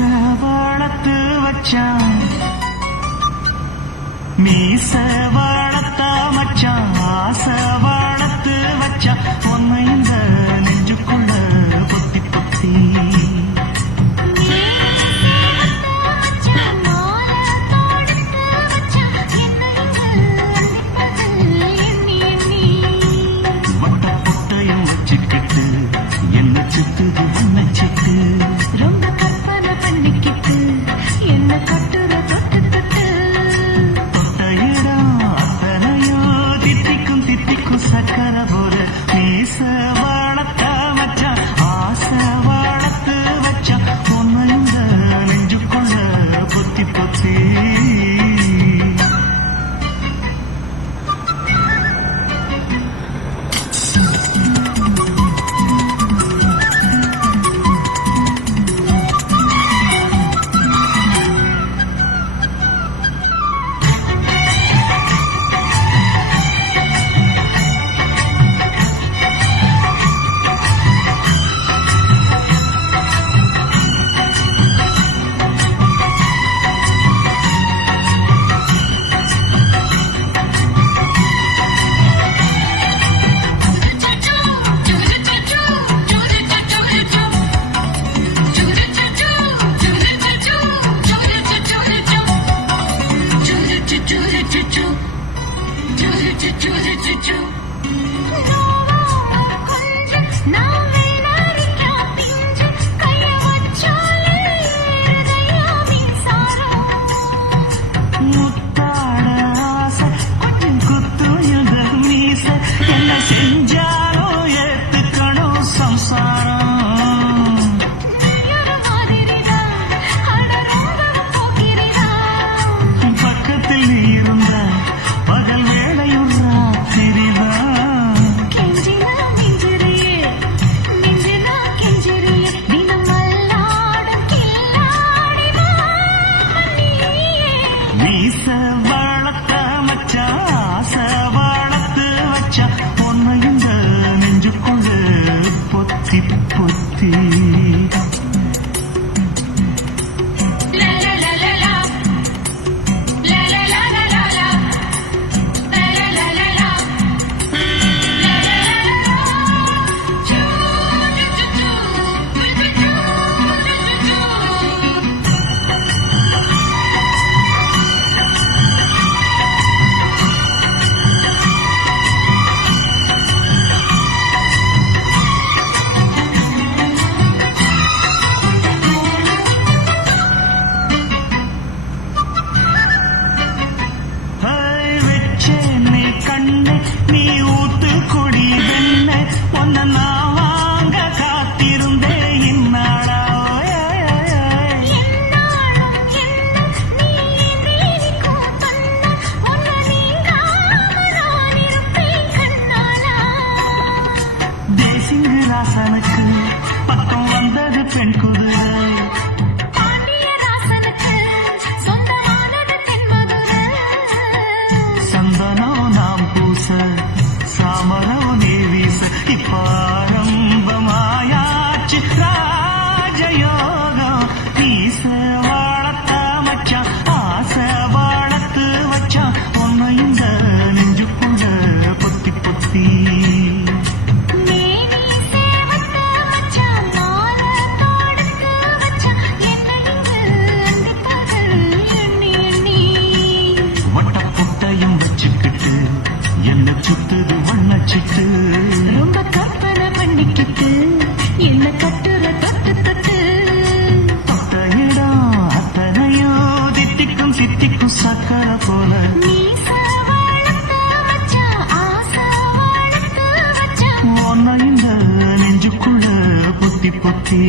ஆசை வளர்த்து வச்சான் மீச வளர்த்த மச்சான் ஆசை வளர்த்து வச்சான் ஒன்னு இந்த நெஞ்சுக்குள்ள பொத்தி பொத்தி சிங்கராசனுக்கு பக்கம் வந்தது பெண் குதிரை சந்தனம் நாம் பூச சாமரம் நீ வீச இப்பாரம்பமாயாச்சு ராஜயோகம் வீச வளர்த்த மச்சான் ஆசை வளர்த்து வச்சான் ஒன்னு இந்த நெஞ்சுக்குள்ள பொத்தி பொத்தி என்ன சுத்துது வண்ணச்சிட்டு ரொம்ப கற்பனை பண்ணிக்கிட்டு என்ன கட்டுற தொட்டு தொட்டு தொட்ட இடம் அத்தனையோ தித்திக்கும் சித்திக்கும் சக்கர போல ஒன்ன இந்த நெஞ்சுக்குள்ள பொத்தி பொத்தி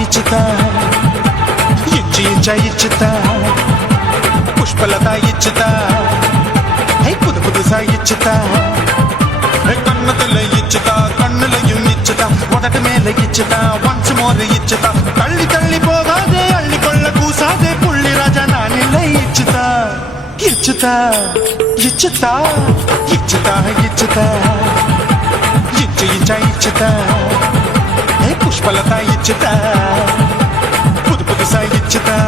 இச்சிக்கா இச்சுதா புஷ்பலதா இச்சுதா புது புதுசா இச்சுதா கண்ணத்துல இச்சுதா கண்ணுலையும் இச்சுதா உதட்டு மேல இச்சுதா ஒன்ஸ் மோர் இச்சுதா தள்ளி தள்ளி போகாதே அள்ளி கொள்ள கூசாதே புள்ளி ராஜா நான் இல்லை இச்சுதா இச்சுதா இச்சுதா இச்சுதா இச்சுதா இச்சு இச்சா இச்சுதா புஷ்பலதா இச்சுதா புது புதுசா இச்சுதா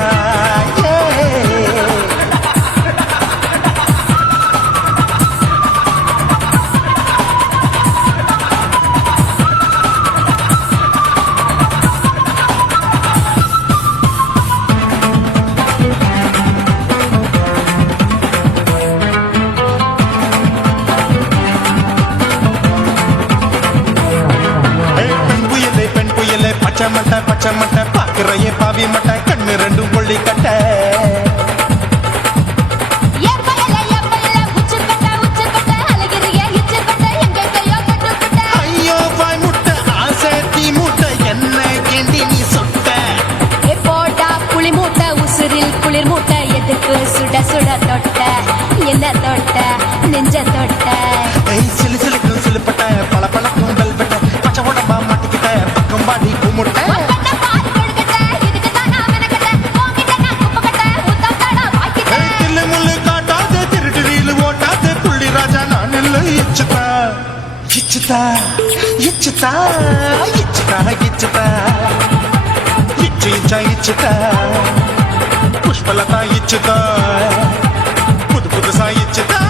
பச்சை மட்டை பாக்குறைய பாவி மட்டை கண்ணு ரெண்டும் கொள்ளி கட்ட ஐயோ பாய் முட்டை ஆசை தீ மூட்டை என்ன கேண்டி நீ சொட்ட போடா புளி மூட்டை உசுரில் குளிர் மூட்டை எதுக்கு சுட சுட தொட்ட என்ன தொட்ட நெஞ்ச தொட்ட சிலு சிலுக்கும் சிலுப்பட்ட பல பழக்கும் வெல்வெட்ட பச்சை உடம்பா மாட்டிக்கிட்ட பக்கம் பாடி குமுட்ட இச்சுதா இச்சுதா இச்சுதா இச்சுதா இச்சு இச்சா இச்சுதா புஷ்பலதா இச்சுதா புது புதுசா இச்சுதா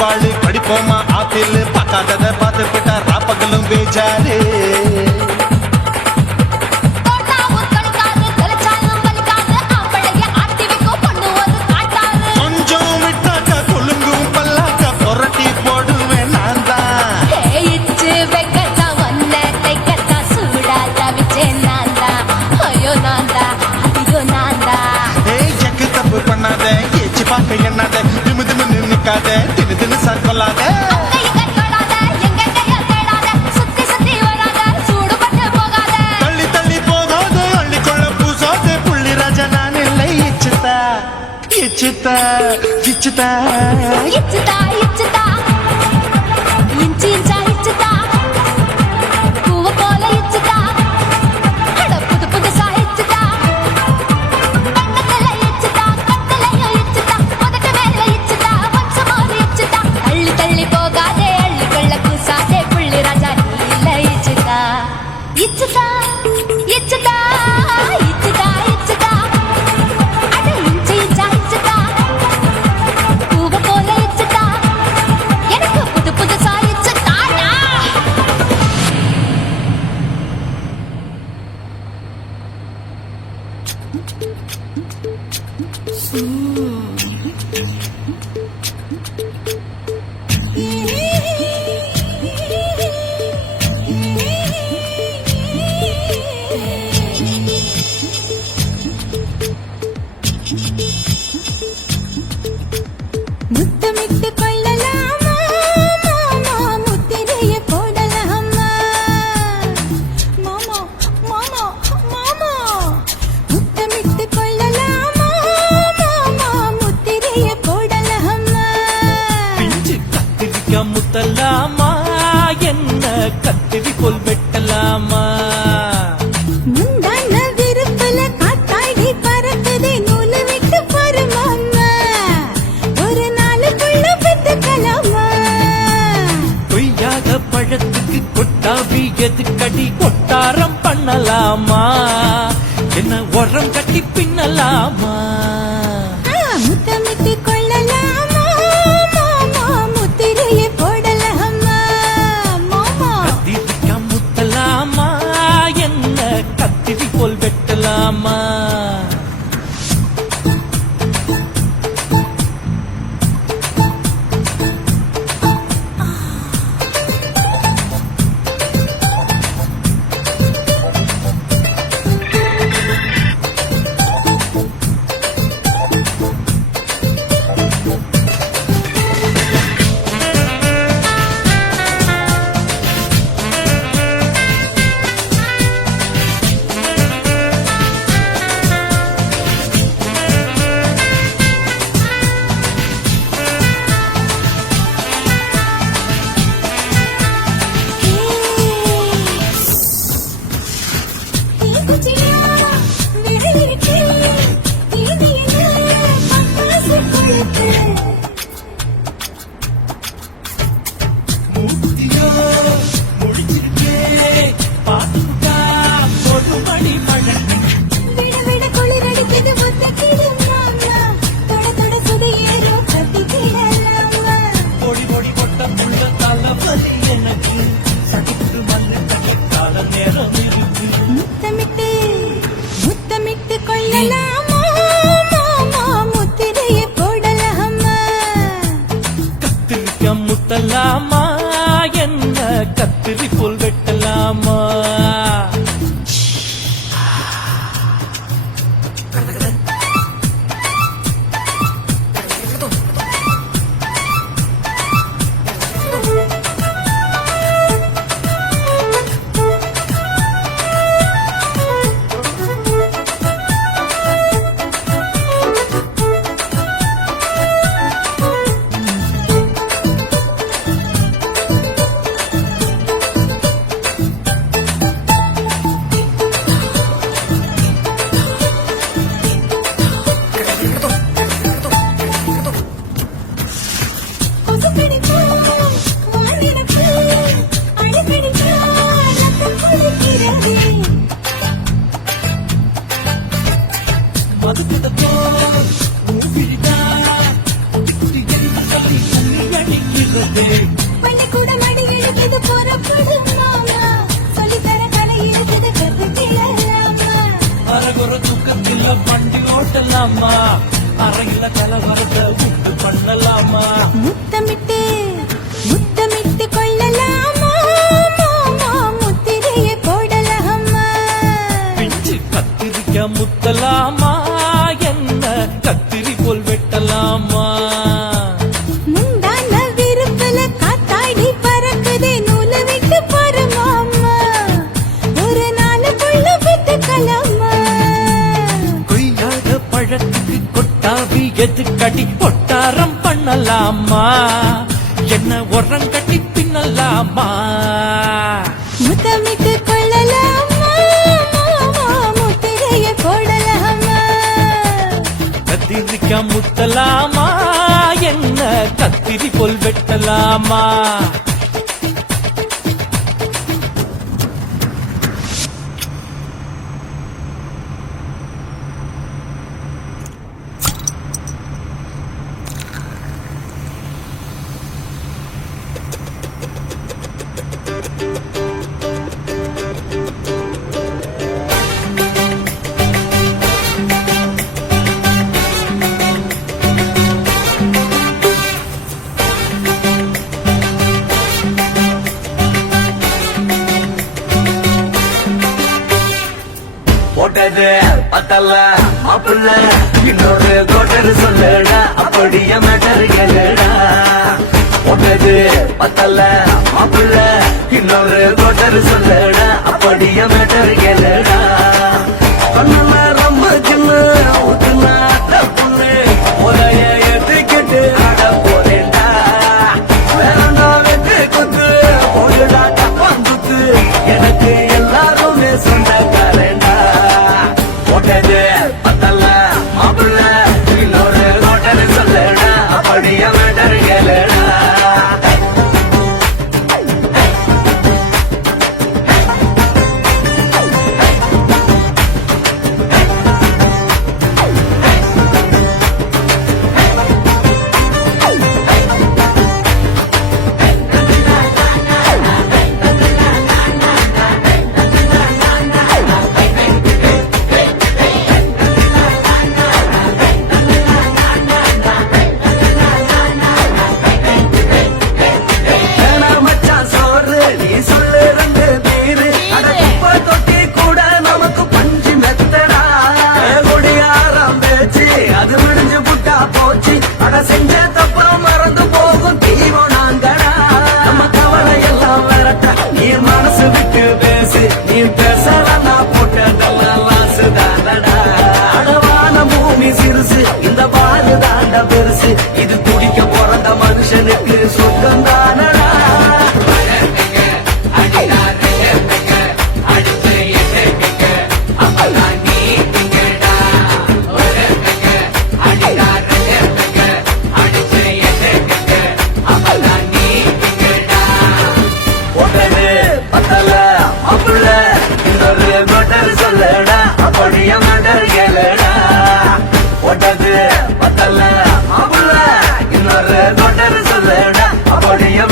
வாழு படிப்போமா ஆப்பிள் பார்க்காதத பார்த்து விட்டா ராப்பகலும் பேஜாரு கொஞ்சம் விட்டாக்க கொழுங்கும் பல்லாக்க புரட்டி போடுவேன் நான் தான் எக்கு தப்பு பண்ணாத ஏச்சு பார்க்க எண்ணாத திமு திமு நிக்காத தினு தினு சர்க்கொள்ளாத தள்ளி தள்ளி போகாத அள்ளி கொள்ள பூசாத புள்ளி ராஜா நான் இல்லை இச்சுதா இச்சுதா இச்சுதா இச்சுதா இச்சுதா இன்ச்சு இன்ச்சா இச்சுதா பூவ போல இச்சுதா அட புது புதுசா இச்சுதா கண்ணத்துல இச்சுதா கண்ணுலயும் இச்சுதா உதட்டு மேல இச்சுதா ஒன்ஸ் மோர் இச்சுதா தள்ளி தள்ளி போகாதே அள்ளி கொள்ள கூசாதே புள்ளி ராஜா நீ இல்ல இச்சுதா இச்சுதா இச்சுதா இச்சுதா இச்சுதா அட இன்ச்சு இன்ச்சா இச்சுதா பூவ போல இச்சுதா எனக்கு புது புதுசா இச்சுதாடா முத்தமிட்டு கொள்ளலாமா மாமா முத்திரைய போடலாமா மாமா மாமா மாமா முத்தமிட்டு கொள்ளலாமா மாமா முத்திரைய போடலாமா பிஞ்சு கத்திரிக்கா முத்தலாமா என்ன கத்திரி போல் வெட்டலாமா முந்தான விருப்பல காத்தாடி பறக்குதே நூலு விட்டு பருமாமா ஒரு நாளுக்குள்ள பெத்துக்கலாமா பொய்யாக பழத்துக்கு கொட்டாவி எதுக்கடி கொட்டாரம் பண்ணலாமா என்ன உரம் கட்டி பின்னலாமா முத்தமிட்டு கொள்ளலாமா மாமா முத்திரைய போடலாமா மாமா கத்திரிக்கா முத்தலாமா என்ன கத்திரி போல் வெட்டலாமா கொள்ளலாமா மாமா முத்திரையை போடலாமா கத்திரிக்க முத்தலாமா என்ன கத்திரி போல் வெட்டலாமா வண்டி ஓட்டலாமா அறையில கலவரத்தை உண்டு பண்ணலாமா முத்தமிட்டு முத்தமிட்டு கொள்ளலாமா மாமா முத்திரையை போடலாமா பிஞ்சு கத்திரிக்க முத்தலாமா என்ன கத்திரி போல் வெட்டலாமா முந்தான விருப்பல காத்தாடி பறக்குதே நூல விட்டு போற மாமா ஒரு நாளுக்குள்ள விட்டுக்கலாமா கொய்யாத பழத்துக்கு கொட்டாவி எதுக்கடி ஒட்டாரம் பண்ணலாமா என்ன உரம் கட்டி பின்னலாமா முத்தமிட்டு கொள்ளலாமா மாமா முத்திரையை போடலாமா கத்திரிக்க முத்தலாமா என்ன கத்திரி போல் வெட்டலாமா போட்டது பத்தல்ல மாப்பிள்ள இன்னொரு கோட்டர் சொல்லுடா அப்படியே மேட்டர் கேளுடா போட்டது பத்தல்ல மாப்பிள்ள இன்னொரு கோட்டர் சொல்லுடா அப்படியே மேட்டர் கேளுடா கண்ணல ரொம்ப சின்ன ஊத்துனா பொண்ணு முறைய ஏத்துக்கிட்டு ஆட போறேன்டா வேறண்டா வெட்டு குத்து போடுடா தப்பாந்துத்து எனக்கு எல்லாருமே சொந்தக்காரண்டா போட்டது பத்தல்ல மாப்பிள்ள இன்னொரு கோட்டர் சொல்லுடா அப்படியே மேட்டர் கேளுடா செஞ்ச தப்பா மறந்து போகும் தீவம் நாங்கடா நம்ம கவலை எல்லாம் விரட்ட நீ மனசு விட்டு பேசு நீ பேசலன்னா போட்டதெல்லாம் லாசு தானடா அடவான பூமி சிறுசு இந்த பாலு தாண்ட பெருசு இது துடிக்க பிறந்த மனுஷனுக்கு சொந்தம் தானடா சொல்லுடா அப்படியே மேட்டர் கேளுடா போட்டது பத்தல்ல மாப்பிள்ள இன்னொரு கோட்டர் சொல்லுடா அப்படியே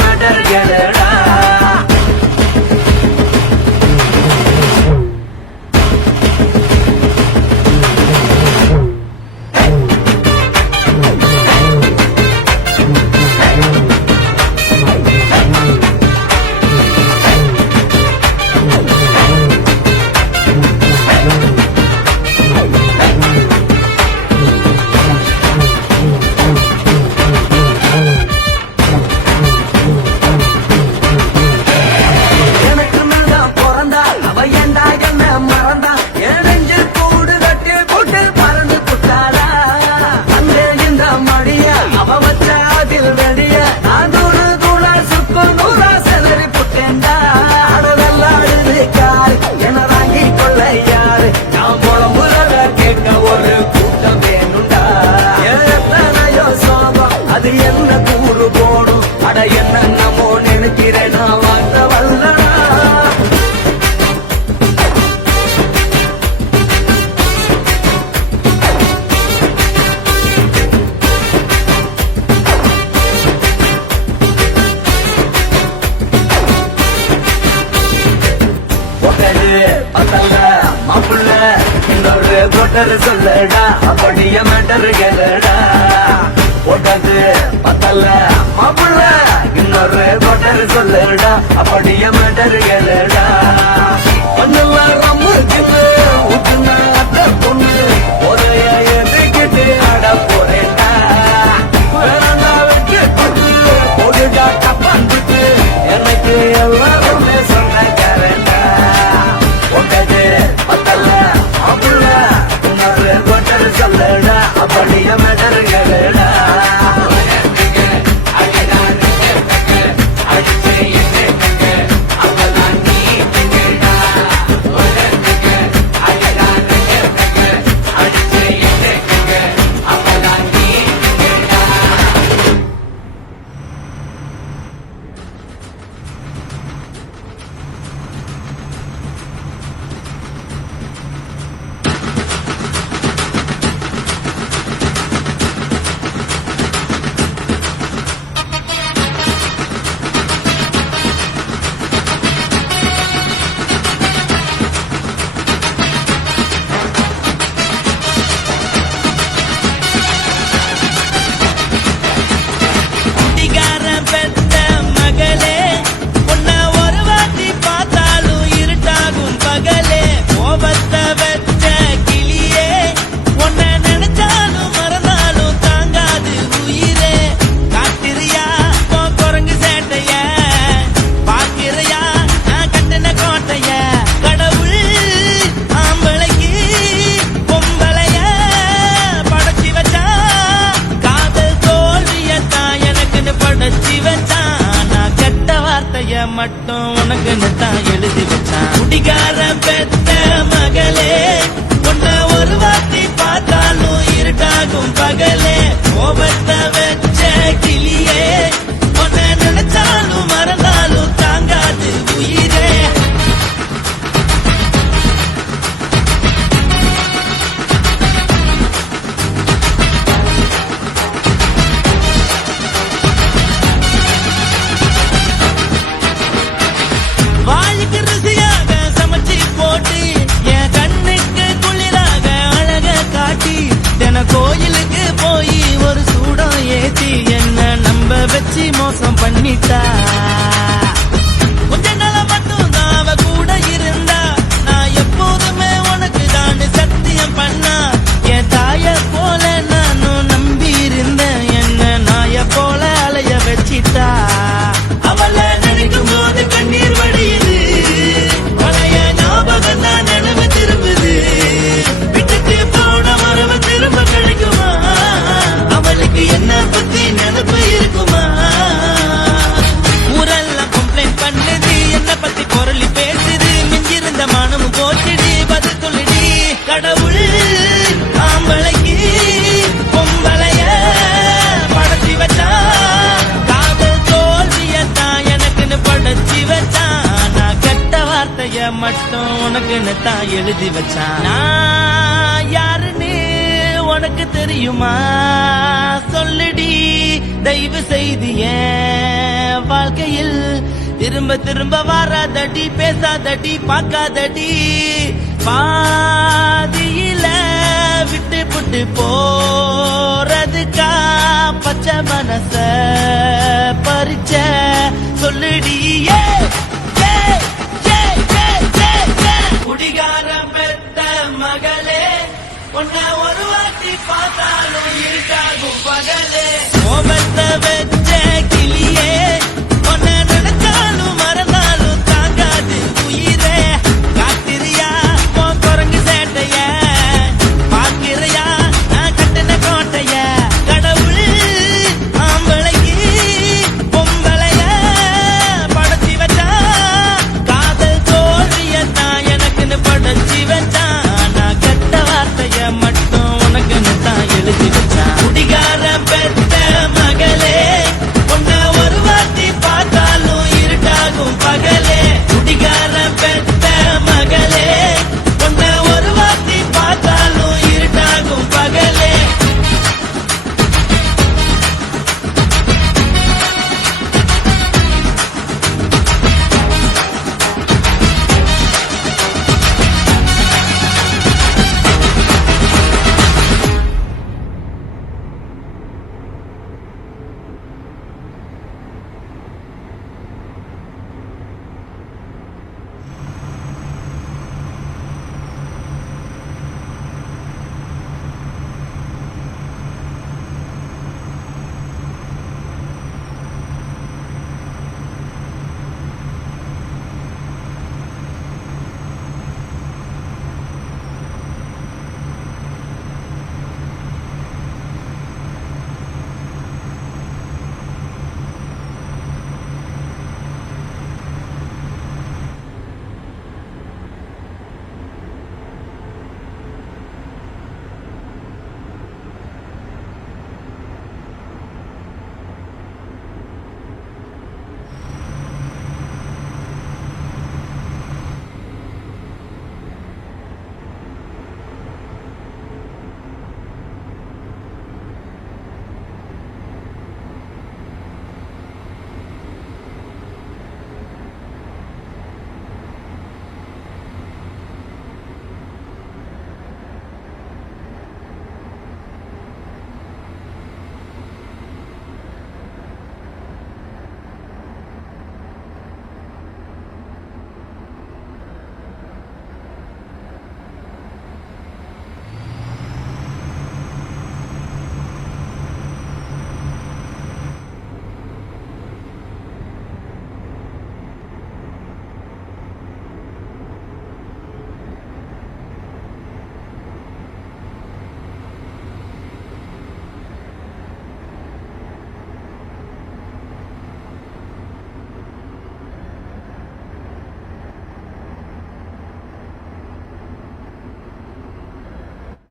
கொட்டர் சொல்லடா அப்படிய மேட்டர் கேளடா போட்டது பத்தல மாப்பிள்ள இன்னொரு கொட்டர் சொல்லடா அப்படிய மேட்டர் கேளடா ஒன்னுல ரம்மு தின்னு ஊத்துன அத்த பொண்ணு ஒரைய எதுக்கிட்டு ஆட போறேன்டா வேறண்டா வெட்டி கொண்டு போடுடா கப்பாந்துட்டு எனக்கு எல்லாருமே சொந்தக்காரன்டா போட்டது பத்தல மாப்பிள்ள இன்னொரு கொட்டர் சொல்லடா அப்படிய மேட்டர் கேளடா மட்டும் உனக்குன்னு தான் எழுதி வச்சான் குடிகார பெத்த மகளே உன்னை ஒரு வாட்டி பார்த்தாலும் இருட்டாகும் பகலே கோபத்தை வச்ச கிளியே உன்னை நினைச்சாலும் மறந்தாலும் தாங்காது உயிரே கோயிலுக்கு போய் ஒரு சூடம் ஏத்தி என்ன நம்ப வச்சு மோசம் பண்ணிட்டா கொஞ்ச நாள மட்டும் தான் அவ கூட இருந்தா நான் எப்போதுமே உனக்கு தான் சத்தியம் பண்ணா என் தாய போல நானும் நம்பி இருந்தேன் என்ன நாய போல அலைய வச்சிட்டா அவளை நினைக்கும் போது கண்ணீர் வடியுது பழைய ஞாபகம் தான் நினைவு திரும்புது விட்டுட்டு போன மரவ திரும்ப கிடைக்குமா அவளுக்கு என்ன பத்தி நினைப்பு இருக்குமா ஊரெல்லாம் கம்ப்ளைண்ட் பண்ணுது என்ன பத்தி பொருளி பேசுது மிஞ்சிருந்த மானமும் போச்சுடி பதில் சொல்லுடி கடவுள் ஆம்பளைக்கு பொம்பளைய படைச்சி வச்சா காதல் தோல்வியத்தான் எனக்குன்னு படைச்சி வச்சான் நான் கெட்ட வார்த்தைய மட்டும் உனக்குன்னு தான் எழுதி வச்சான் நான் யாருன்னு உனக்கு தெரியுமா சொல்லுடி தயவு செய்து என் வாழ்க்கையில் திரும்ப திரும்ப வராதடி பேசாதடி பார்க்காதடி பாதியில விட்டு புட்டு போறதுக்கா பச்சை மனச பறிச்ச சொல்லுடி குடிகாரம் பெத்த மகளே உன்னை ஒரு வாட்டி பார்த்தாலும் இருக்காகும் பகலே கோபத்தை வச்ச கிளியே